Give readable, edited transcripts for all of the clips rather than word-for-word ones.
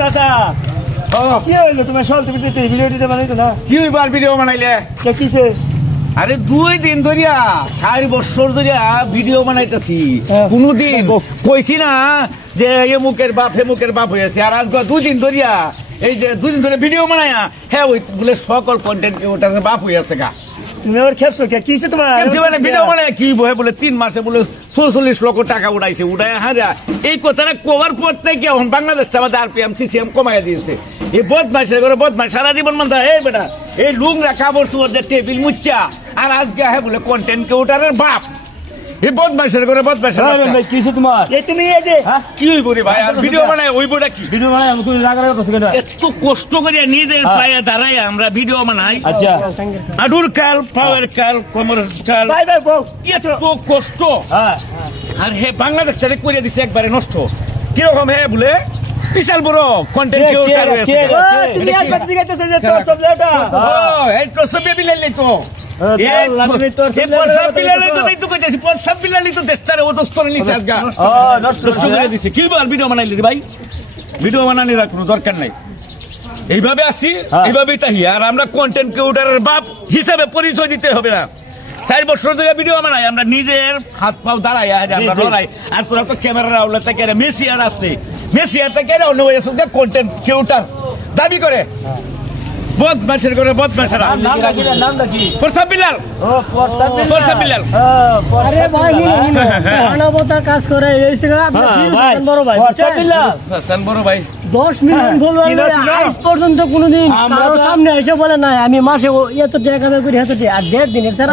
চাচা কি হইলো তোমার চলতে ফিরতে ভিডিওটা বানাইতো না কি হইবার ভিডিও বানাইলে কিসে আরে 2 দিন ধরিয়া 4 বছর ধরিয়া ভিডিও বানাইতেছি কোনদিন কইছি না যে এমুকের বাপ হয়েছে আর আজ 2 দিন ধরিয়া এই যে 2 দিন ধরে ভিডিও বানায়া হ্যাঁ ওই বলে সকল কন্টেন্ট ওটার বাপ হয়েছে গা তুমি আবার খেপছো কিসে তোমার মানে ভিডিও বানায় কি বলে 3 মাসে বলে 44 লক্ষ টাকা উড়াইছে উড়ায় হারা এই কথাটা কোয়ার পর থেকে এখন বাংলাদেশটা আমাদের আরপিএম সিসিএম কমাইয়া দিয়েছে এই বদমাইশের করে বদমাইশ সারা জীবন মানতে এই বেটা এই লুংরা কাপড় চোপড় যে টেবিল মুচ্চা আর আজকে হ্যাঁ বলে কন্টেন্ট ক্রিয়েটরের বাপ এই বদমাইশের করে বদমাইশের কিসে তোমার এই তুমি এই যে কি হইব রে ভাই আর ভিডিও বানায় ওই বড়া কি ভিডিও বানায় আমি তুমি রাগ করতেছ কেন এত কষ্ট করে নিজের পায়ে দাঁড়ায় আমরা ভিডিও বানাই আচ্ছা আডুর কাল পাওয়ার কাল কোমর কাল বাই বাই বউ এত কষ্ট আর হে বাংলাদেশটারে করে দিছে একবারে নষ্ট কিরকম হে বলে বিশাল বড় কন্টেন্ট ক্রিয়েটর হয়েছে তুমি একবার দিগাইতেছ যে তোর সব লেটা এই তো সব বিলাইলে তো ভিডিও বানানোর কোনো দরকার নাই এইভাবে আসি এইভাবেই তাহি আর আমরা কন্টেন্ট ক্রিয়েটরের বাপ হিসাবে পরিচয় দিতে হবে না 4 বছর ধরে ভিডিও বানাই আমরা নিজের হাত পাও দাঁড়াই আমরা লড়াই আর তোরা তো ক্যামেরা আউলে থেকে মেসিয়ার আসছে মেসিয়ার থেকে অন্য কন্টেন্ট ক্রিয়েটর দাবি করে বদমাশের করে বদমাশের নামটা কি প্রসাদ বিলাল প্রসাদ বিলাল আরে ভাই মানবতার কাজ করে এইছে বড় ভাই প্রসাদ বিলাল বড় ভাই 10 মিলিয়ন ফলোয়ার আজ পর্যন্ত কোনদিন কারো সামনে এসে বলে না আমি মাসে এত টাকা কামাই করি এত টাকা আর 1.5 দিনের ছাড়া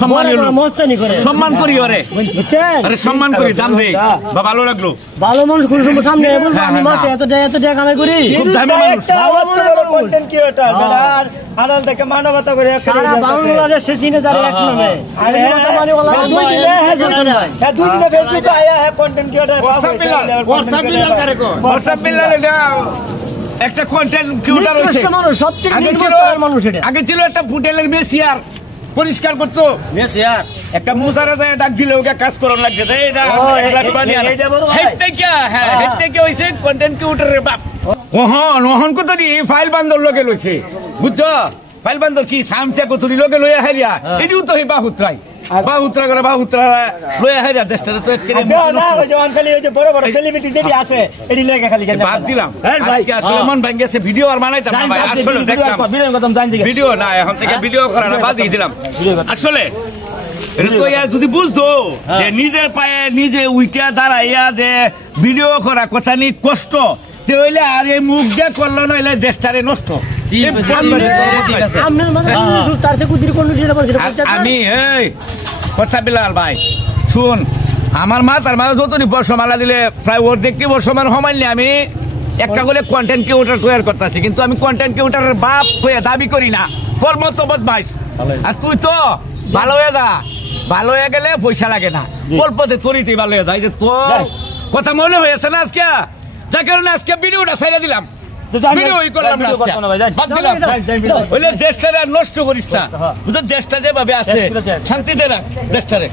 সম্মান মস্তানি করে সম্মান করি ওরে বুঝছেন আরে সম্মান করি দাম দেই বা ভালো লাগলো ভালো মানুষ কোন সময় সামনে বলবো আমি মাসে এত টাকা কামাই করি খুব দামি মানুষ কন্টেন্ট ক্রিয়েটর বেলার আড়াল থেকে মানবতা করে সারা বাংলাদেশে চিনে যারা এক নামে আরে মানে বলা দুই দিনে হ্যাঁ 2 দিনে ফেসবুকে আয়া হ্যাঁ কন্টেন্ট ক্রিয়েটর WhatsApp বিলাল করে কো WhatsApp বিলাল একটা কন্টেন্ট ক্রিয়েটর হইছে সবচেয়ে মানুষ এটা আগে ছিল একটা হোটেলের মেসিয়ার পরিষ্কার করতো মেসিয়ার একটা মুসারা যায় ডাক দিলে ওকে কাজ করার লাগছে এটা এক লাখ পানি হেইতে কি হ্যাঁ হেইতে কি হইছে কন্টেন্ট ক্রিয়েটরের বাপ ওহন কত দি ফাইল বান্দর লগে লইছে বুঝছো ফাইল বান্দর কি সামচা কতরি লগে লইয়া হারিয়া এদিও তো হে বাহুত্রা করে বাহুত্রা লইয়া হারিয়া দেশটারে তো একেবারে না ওই জওয়ান খালি ওই যে বড় বড় সেলিব্রিটি যেটি আছে এডি লগে খালি বাদ দিলাম আজকে আসলে মন ভাঙ্গেছে ভিডিও আর বানাইতাম না ভাই আসলে দেখলাম ভিডিও না এখন থেকে ভিডিও করা না বাদ দিয়ে দিলাম আসলে এটা তো যদি বুঝতো যে নিজের পায়ে নিজে উইটা দাঁড়াইয়া যে ভিডিও করা কথা নি কষ্ট হইলে আর এই মুখ দিয়ে করলো নইলে দেশটারে নষ্ট আমি এই প্রসাদ বিলাল ভাই শুন আমার মা তার মাঝে যতনি বর্ষমালা দিলে প্রায় ওর দেখতে বর্ষমান সমানলে আমি একটা করে কন্টেন্ট ক্রিয়েটর তৈরি করতেছি কিন্তু আমি কন্টেন্ট ক্রিয়েটরের বাপ হয়ে দাবি করি না কর্মত বদমাইশ আর তুই তো ভালো হয়ে যা ভালো হয়ে গেলে পয়সা লাগে না অল্পতে তরিতেই ভালো হয়ে যায় যে তোর কথা মনে হয়েছে না আজকে যার কারণে আজকে ভিডিওটা ছেড়ে দিলাম দেশটা নষ্ট করিস না দেশটা যেভাবে আছে শান্তিতে রাখ দেশটারে